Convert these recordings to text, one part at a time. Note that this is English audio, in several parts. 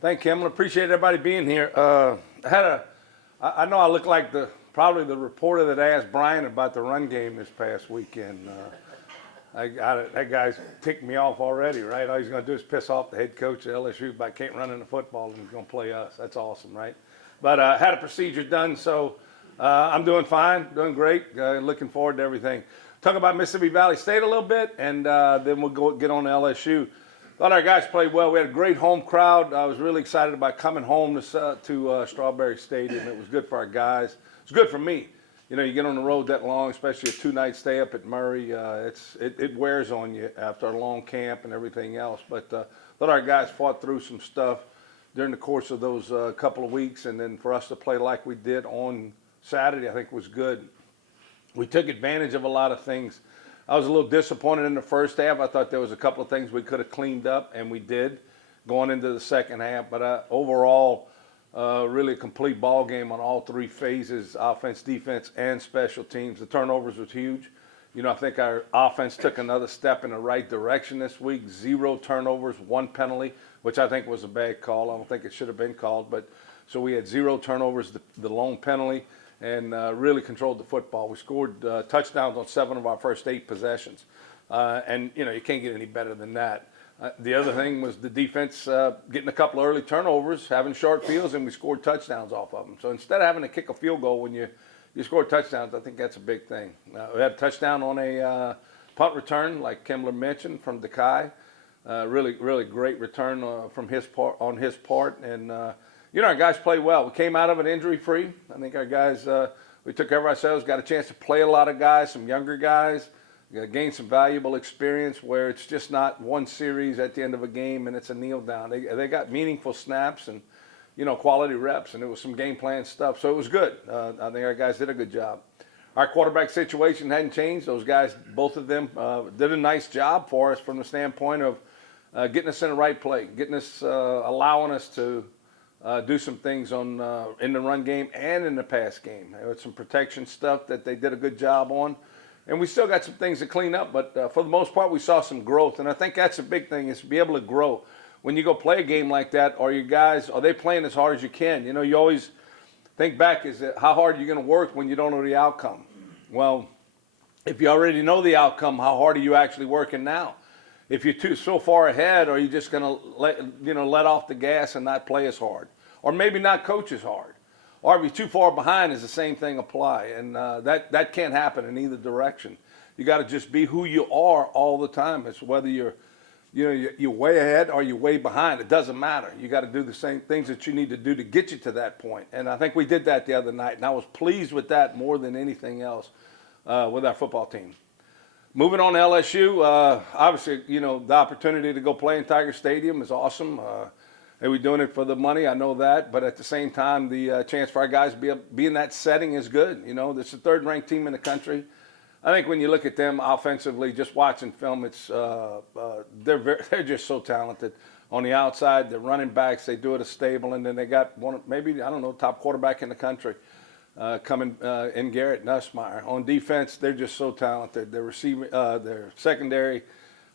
Thank you, Kim. I appreciate everybody being here. I know I look like probably the reporter that asked Brian about the run game this past weekend. That guy's ticked me off already, right? All he's going to do is piss off the head coach at LSU by can't run in the football and he's going to play us. That's awesome, right? But had a procedure done, so I'm doing fine, doing great, looking forward to everything. Talk about Mississippi Valley State a little bit, and then we'll get on to LSU. Thought our guys played well. We had a great home crowd. I was really excited about coming home to Strawberry Stadium. It was good for our guys. It was good for me. You know, you get on the road that long, especially a two-night stay up at Murray. It wears on you after a long camp and everything else. But thought our guys fought through some stuff during the course of those couple of weeks, and then for us to play like we did on Saturday, I think was good. We took advantage of a lot of things. I was a little disappointed in the first half. I thought there was a couple of things we could have cleaned up, and we did going into the second half. But overall, really a complete ball game on all three phases, offense, defense, and special teams. The turnovers was huge. You know, I think our offense took another step in the right direction this week. 0 turnovers, 1 penalty, which I think was a bad call. I don't think it should have been called. But so we had 0 turnovers, the lone penalty, and really controlled the football. We scored touchdowns on 7 of our first 8 possessions. And, you know, you can't get any better than that. The other thing was the defense getting a couple of early turnovers, having short fields, and we scored touchdowns off of them. So instead of having to kick a field goal when you score touchdowns, I think that's a big thing. We had a touchdown on a punt return, like Kimler mentioned, from Dekai. Really, really great return from his part. And, you know, our guys played well. We came out of it injury-free. I think our guys, we took care of ourselves, got a chance to play a lot of guys, some younger guys, gained some valuable experience where it's just not one series at the end of a game and it's a kneel down. They got meaningful snaps and, you know, quality reps, and it was some game plan stuff. So it was good. I think our guys did a good job. Our quarterback situation hadn't changed. Those guys, both of them, did a nice job for us from the standpoint of getting us in the right play, getting us, allowing us to do some things in the run game and in the pass game. There was some protection stuff that they did a good job on. And we still got some things to clean up, but for the most part, we saw some growth. And I think that's a big thing, is to be able to grow. When you go play a game like that, are they playing as hard as you can? You know, you always think back, how hard are you going to work when you don't know the outcome? Well, if you already know the outcome, how hard are you actually working now? If you're so far ahead, are you just going to let off the gas and not play as hard? Or maybe not coach as hard? Or if you're too far behind, does the same thing apply? And that can't happen in either direction. You got to just be who you are all the time. It's whether you're way ahead or you're way behind. It doesn't matter. You got to do the same things that you need to do to get you to that point. And I think we did that the other night, and I was pleased with that more than anything else with our football team. Moving on to LSU, obviously, you know, the opportunity to go play in Tiger Stadium is awesome. They were doing it for the money, I know that, but at the same time, the chance for our guys to be in that setting is good. You know, it's the 3rd-ranked team in the country. I think when you look at them offensively, just watching film, they're just so talented. On the outside, they're running backs, they do it stable, and then they got top quarterback in the country coming in Garrett Nussmeier. On defense, they're just so talented. Their secondary,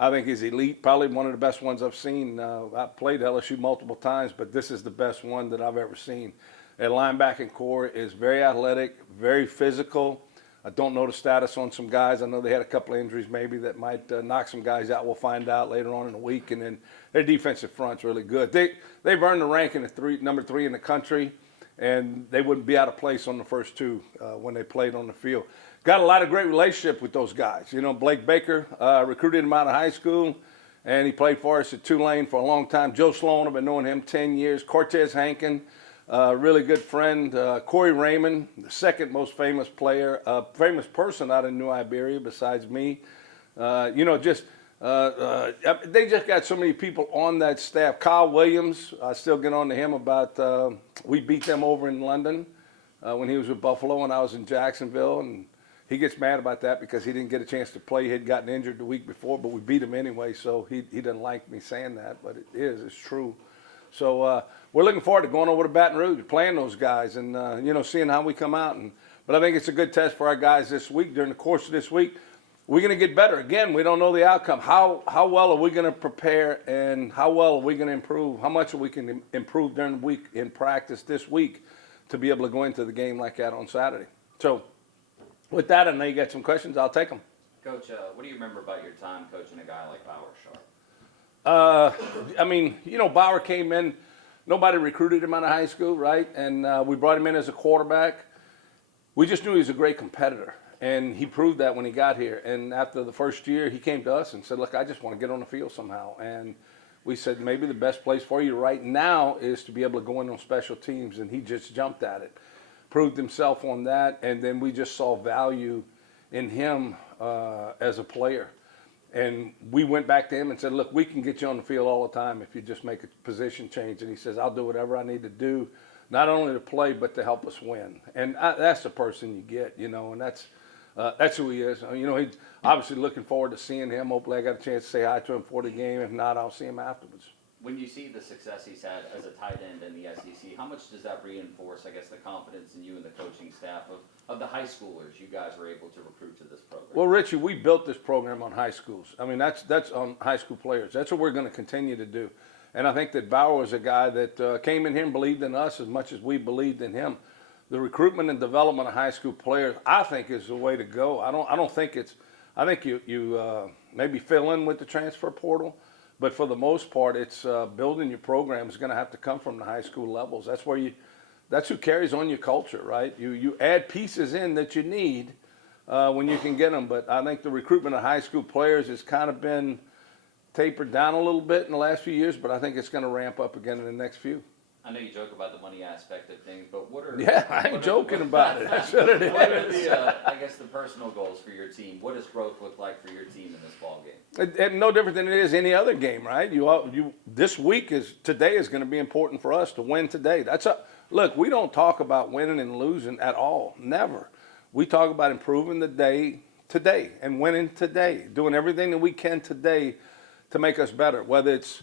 I think, is elite, probably one of the best ones I've seen. I've played LSU multiple times, but this is the best one that I've ever seen. Their linebacking core is very athletic, very physical. I don't know the status on some guys. I know they had a couple of injuries maybe that might knock some guys out. We'll find out later on in the week. And then their defensive front's really good. They've earned the ranking of number 3 in the country, and they wouldn't be out of place on the first 2 when they played on the field. Got a lot of great relationship with those guys. You know, Blake Baker recruited him out of high school, and he played for us at Tulane for a long time. Joe Sloan, I've been knowing him 10 years. Cortez Hankin, really good friend. Corey Raymond, the 2nd most famous player, famous person out of New Iberia besides me. You know, they just got so many people on that staff. Kyle Williams, I still get on to him about, we beat them over in London when he was with Buffalo and I was in Jacksonville, and he gets mad about that because he didn't get a chance to play. He had gotten injured the week before, but we beat him anyway, so he doesn't like me saying that, but it's true. So we're looking forward to going over to Baton Rouge, playing those guys, and you know, seeing how we come out. But I think it's a good test for our guys this week. During the course of this week, we're going to get better. Again, we don't know the outcome. How well are we going to prepare, and how well are we going to improve? How much are we can improve during the week in practice this week to be able to go into the game like that on Saturday? So with that, I know you got some questions. I'll take them. Coach, what do you remember about your time coaching a guy like Bauer Sharp? I mean, you know, Bauer came in. Nobody recruited him out of high school, right? And we brought him in as a quarterback. We just knew he was a great competitor. And he proved that when he got here. And after the first year, he came to us and said, look, I just want to get on the field somehow. And we said, maybe the best place for you right now is to be able to go in on special teams. And he just jumped at it, proved himself on that. And then we just saw value in him as a player. And we went back to him and said, look, we can get you on the field all the time if you just make a position change. And he says, I'll do whatever I need to do, not only to play, but to help us win. And that's the person you get, you know, and that's who he is. You know, he's obviously looking forward to seeing him. Hopefully I got a chance to say hi to him before the game. If not, I'll see him afterwards. When you see the success he's had as a tight end in the SEC, how much does that reinforce, I guess, the confidence in you and the coaching staff of the high schoolers you guys were able to recruit to this program? Well, Richie, we built this program on high schools. I mean, that's on high school players. That's what we're going to continue to do. And I think that Bauer was a guy that came in here and believed in us as much as we believed in him. The recruitment and development of high school players, I think, is the way to go. I don't think it's. I think you maybe fill in with the transfer portal, but for the most part, it's building your program is going to have to come from the high school levels. That's where you. That's who carries on your culture, right? You add pieces in that you need when you can get them. But I think the recruitment of high school players has kind of been tapered down a little bit in the last few years, but I think it's going to ramp up again in the next few. I know you joke about the money aspect of things, but what are... Yeah, I ain't joking about it. That's what it is. What are the, I guess, the personal goals for your team? What does growth look like for your team in this ball game? It's no different than it is any other game, right? Today is going to be important for us to win today. Look, we don't talk about winning and losing at all. Never. We talk about improving the day today and winning today, doing everything that we can today to make us better, whether it's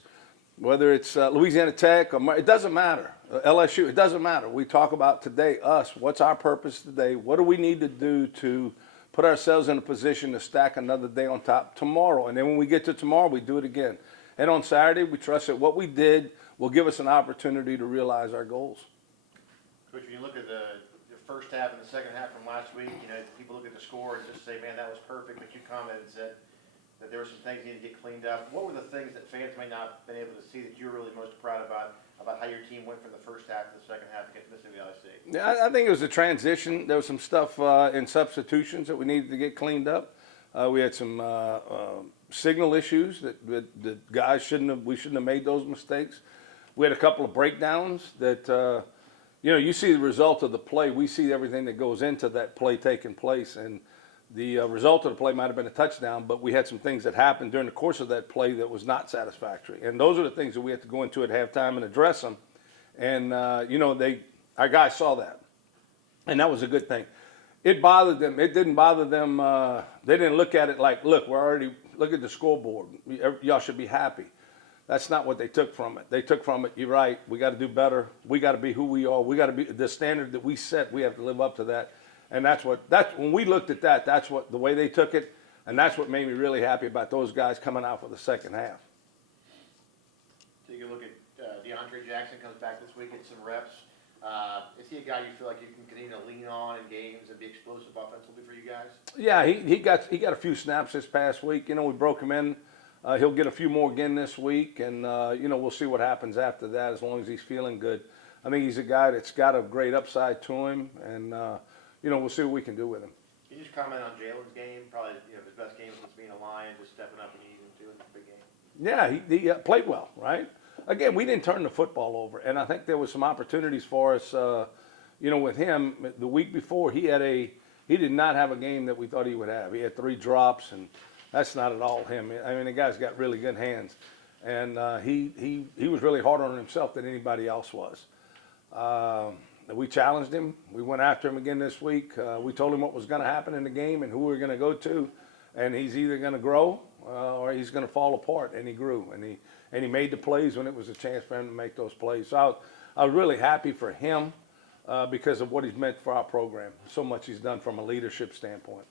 Louisiana Tech, or it doesn't matter, LSU, it doesn't matter. We talk about today, us, what's our purpose today? What do we need to do to put ourselves in a position to stack another day on top tomorrow? And then when we get to tomorrow, we do it again. And on Saturday, we trust that what we did will give us an opportunity to realize our goals. Coach, when you look at the first half and the second half from last week, you know, people look at the score and just say, man, that was perfect, but you commented and said that there were some things that need to get cleaned up. What were the things that fans may not have been able to see that you're really most proud about how your team went from the first half to the second half against Mississippi Valley State? Yeah, I think it was a transition. There was some stuff in substitutions that we needed to get cleaned up. We had some signal issues that guys we shouldn't have made those mistakes. We had a couple of breakdowns that, you see the result of the play. We see everything that goes into that play taking place. And the result of the play might have been a touchdown, but we had some things that happened during the course of that play that was not satisfactory. And those are the things that we have to go into at halftime and address them. And, our guys saw that. And that was a good thing. It bothered them. It didn't bother them. They didn't look at it like, look at the scoreboard. Y'all should be happy. That's not what they took from it. They took from it, you're right, we got to do better. We got to be who we are. We got to be the standard that we set. We have to live up to that. And that's when we looked at that, that's what the way they took it, and that's what made me really happy about those guys coming out for the second half. So you can look at DeAndre Jackson comes back this week, get some reps. Is he a guy you feel like you can continue to lean on in games and be explosive offensively for you guys? Yeah, he got a few snaps this past week. We broke him in. He'll get a few more again this week, and we'll see what happens after that as long as he's feeling good. I think he's a guy that's got a great upside to him, and we'll see what we can do with him. Can you just comment on Jalen's game? Probably his best game since being a Lion, just stepping up and easing too in this big game. Yeah, he played well, right? Again, we didn't turn the football over, and I think there was some opportunities for us. With him the week before, he did not have a game that we thought he would have. He had 3 drops, and that's not at all him. I mean, the guy's got really good hands, and he was really hard on himself than anybody else was. We challenged him. We went after him again this week. We told him what was going to happen in the game and who we were going to go to, and he's either going to grow or he's going to fall apart. And he grew, and he made the plays when it was a chance for him to make those plays. So I was really happy for him because of what he's meant for our program. So much he's done from a leadership standpoint.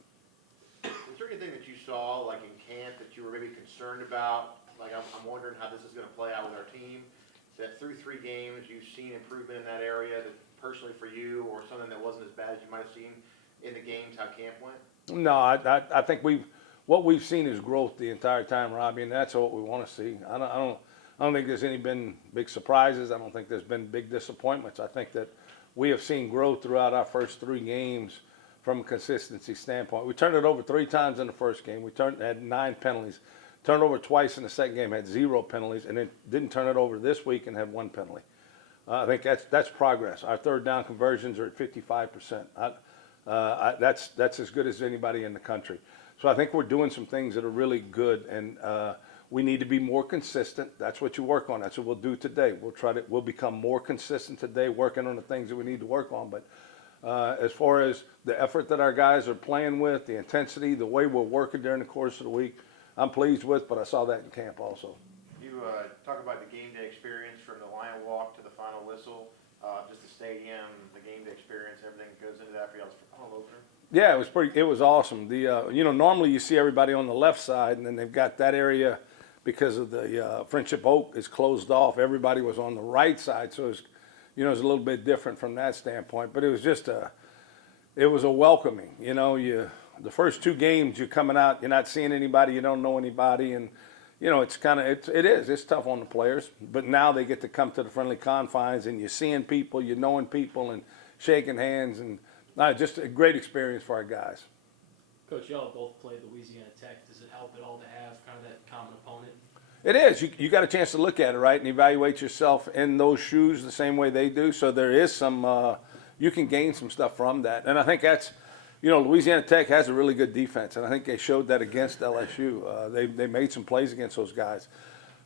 Was there anything that you saw, like in camp, that you were maybe concerned about? Like, I'm wondering how this is going to play out with our team. That through 3 games, you've seen improvement in that area, that personally for you, or something that wasn't as bad as you might have seen in the games, how camp went? No, I think what we've seen is growth the entire time, Robbie, and that's what we want to see. I don't think there's been big surprises. I don't think there's been big disappointments. I think that we have seen growth throughout our first 3 games from a consistency standpoint. We turned it over 3 times in the first game. We had 9 penalties. Turned over twice in the second game, had 0 penalties, and then didn't turn it over this week and had 1 penalty. I think that's progress. Our third down conversions are at 55%. That's as good as anybody in the country. So I think we're doing some things that are really good, and we need to be more consistent. That's what you work on. That's what we'll do today. We'll become more consistent today, working on the things that we need to work on. But as far as the effort that our guys are playing with, the intensity, the way we're working during the course of the week, I'm pleased with, but I saw that in camp also. You talk about the game day experience from the Lion Walk to the final whistle, just the stadium, the game day experience, everything that goes into that for you all opener. Yeah, it was awesome. Normally you see everybody on the left side, and then they've got that area because of the Friendship Oak is closed off. Everybody was on the right side, so it was a little bit different from that standpoint. But it was just it was a welcoming. The first 2 games you're coming out, you're not seeing anybody, you don't know anybody, and it's tough on the players. But now they get to come to the friendly confines, and you're seeing people, you're knowing people, and shaking hands, and just a great experience for our guys. Coach, y'all both played Louisiana Tech. Does it help at all to have kind of that common opponent? It is. You got a chance to look at it, right, and evaluate yourself in those shoes the same way they do. So there is some you can gain some stuff from that, and I think that's. Louisiana Tech has a really good defense, and I think they showed that against LSU. They made some plays against those guys.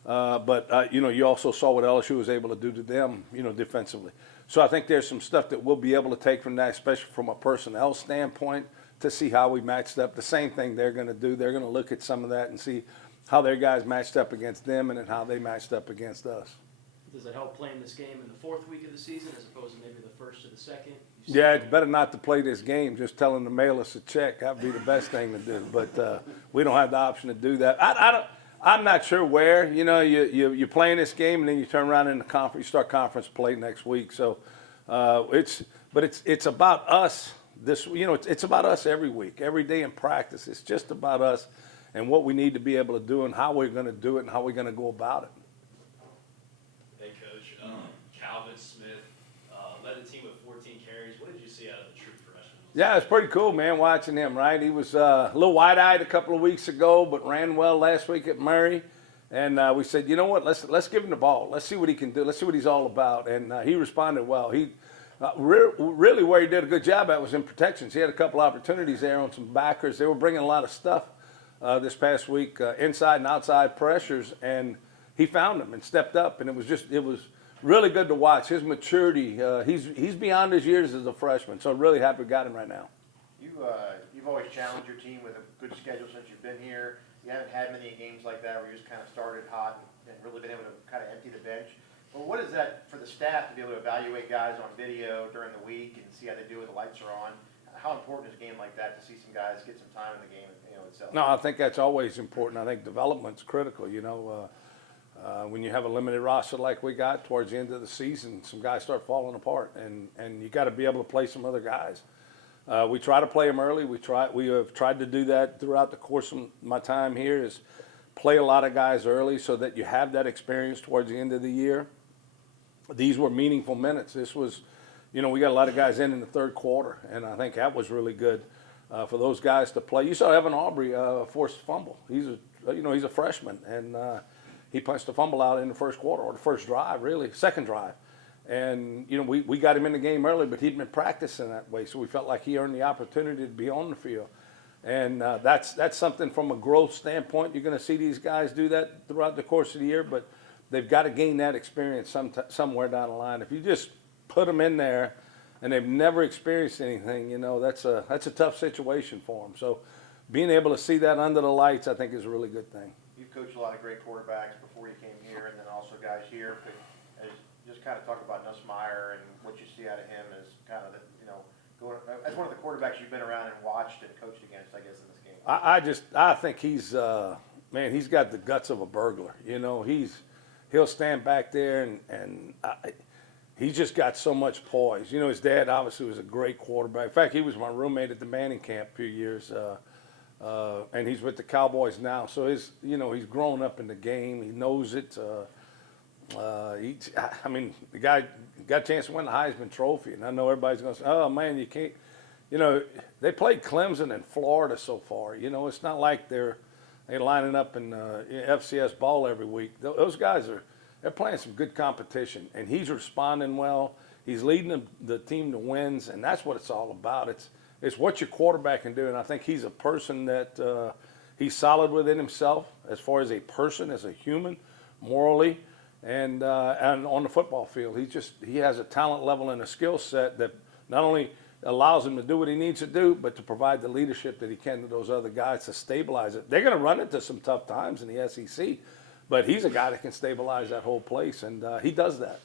But you also saw what LSU was able to do to them, defensively. So I think there's some stuff that we'll be able to take from that, especially from a personnel standpoint, to see how we matched up. The same thing they're going to do. They're going to look at some of that and see how their guys matched up against them and then how they matched up against us. Does it help playing this game in the 4th week of the season as opposed to maybe the 1st or the 2nd? Yeah, it's better not to play this game. Just tell them to mail us a check. That would be the best thing to do. But we don't have the option to do that. I'm not sure where. You're playing this game and then you turn around in the conference. You start conference play next week. So it's about us. It's about us every week, every day in practice. It's just about us and what we need to be able to do and how we're going to do it and how we're going to go about it. Hey, Coach. Calvin Smith led the team with 14 carries. What did you see out of the true freshman? Yeah, it's pretty cool, man, watching him, right? He was a little wide-eyed a couple of weeks ago, but ran well last week at Murray. And we said, you know what, let's give him the ball. Let's see what he can do. Let's see what he's all about. And he responded well. He really where he did a good job at was in protections. He had a couple opportunities there on some backers. They were bringing a lot of stuff this past week, inside and outside pressures, and he found them and stepped up. And it was really good to watch. His maturity, he's beyond his years as a freshman, so really happy we got him right now. You've always challenged your team with a good schedule since you've been here. You haven't had many games like that where you just kind of started hot and really been able to kind of empty the bench. But what is that for the staff to be able to evaluate guys on video during the week and see how they do when the lights are on? How important is a game like that to see some guys get some time in the game itself? No, I think that's always important. I think development's critical. When you have a limited roster like we got towards the end of the season, some guys start falling apart, and you got to be able to play some other guys. We try to play them early. We have tried to do that throughout the course of my time here, is play a lot of guys early so that you have that experience towards the end of the year. These were meaningful minutes. This was, we got a lot of guys in the 3rd quarter, and I think that was really good for those guys to play. You saw Evan Aubrey force a fumble. He's a freshman, and he punched a fumble out in the 1st quarter, or the 1st drive, really, 2nd drive. And, we got him in the game early, but he'd been practicing that way, so we felt like he earned the opportunity to be on the field. And that's something from a growth standpoint. You're going to see these guys do that throughout the course of the year, but they've got to gain that experience somewhere down the line. If you just put them in there and they've never experienced anything, that's a tough situation for them. So being able to see that under the lights, I think, is a really good thing. You've coached a lot of great quarterbacks before you came here, and then also guys here. But just kind of talk about Nussmeier and what you see out of him as kind of the as one of the quarterbacks you've been around and watched and coached against, I guess, in this game? I think he's man, he's got the guts of a burglar. You know, he'll stand back there and he's just got so much poise. You know, his dad obviously was a great quarterback. In fact, he was my roommate at the Manning camp a few years, and he's with the Cowboys now. So he's grown up in the game. He knows it. I mean, the guy got a chance to win the Heisman Trophy, and I know everybody's going to say, "Oh man, you can't." You know, they played Clemson and Florida so far. You know, it's not like they're lining up in FCS ball every week. Those guys they're playing some good competition, and he's responding well. He's leading the team to wins, and that's what it's all about. It's what your quarterback can do, and I think he's a person that he's solid within himself as far as a person, as a human, morally. And on the football field, he has a talent level and a skill set that not only allows him to do what he needs to do, but to provide the leadership that he can to those other guys to stabilize it. They're going to run into some tough times in the SEC, but he's a guy that can stabilize that whole place, and he does that.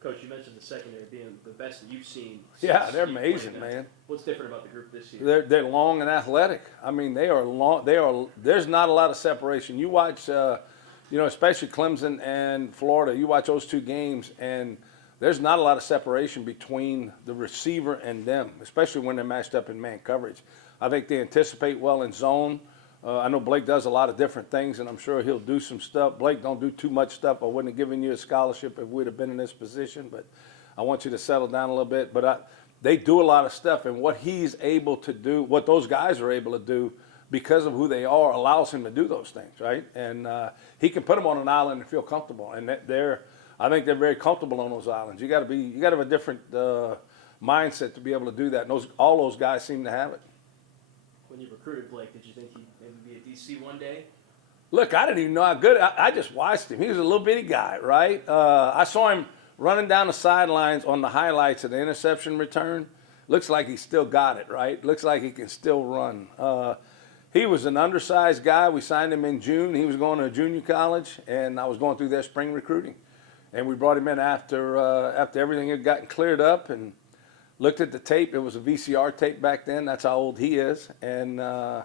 Coach, you mentioned the secondary being the best that you've seen. Yeah, they're since amazing, you played them. man. What's different about the group this year? They're long and athletic. I mean, they are long. There's not a lot of separation. You watch. Especially Clemson and Florida, you watch those two games, and there's not a lot of separation between the receiver and them, especially when they're matched up in man coverage. I think they anticipate well in zone. I know Blake does a lot of different things, and I'm sure he'll do some stuff. Blake don't do too much stuff. I wouldn't have given you a scholarship if we'd have been in this position, but I want you to settle down a little bit. But they do a lot of stuff, and what he's able to do, what those guys are able to do, because of who they are, allows him to do those things, right? And he can put them on an island and feel comfortable. And I think they're very comfortable on those islands. You got to have a different mindset to be able to do that. And all those guys seem to have it. When you recruited Blake, did you think he'd maybe be a DC one day? Look, I didn't even know how good. I just watched him. He was a little bitty guy, right? I saw him running down the sidelines on the highlights of the interception return. Looks like he still got it, right? Looks like he can still run. He was an undersized guy. We signed him in June. He was going to a junior college, and I was going through their spring recruiting. And we brought him in after everything had gotten cleared up and looked at the tape. It was a VCR tape back then. That's how old he is. And I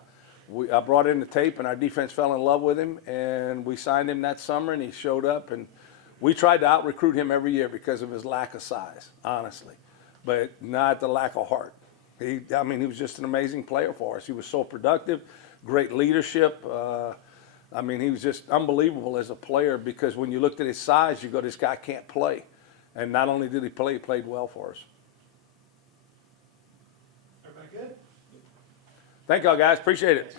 brought in the tape, and our defense fell in love with him. And we signed him that summer, and he showed up. And we tried to out-recruit him every year because of his lack of size, honestly, but not the lack of heart. He was just an amazing player for us. He was so productive, great leadership. He was just unbelievable as a player because when you looked at his size, you go, this guy can't play. And not only did he play, he played well for us. Everybody good? Thank y'all, guys. Appreciate it.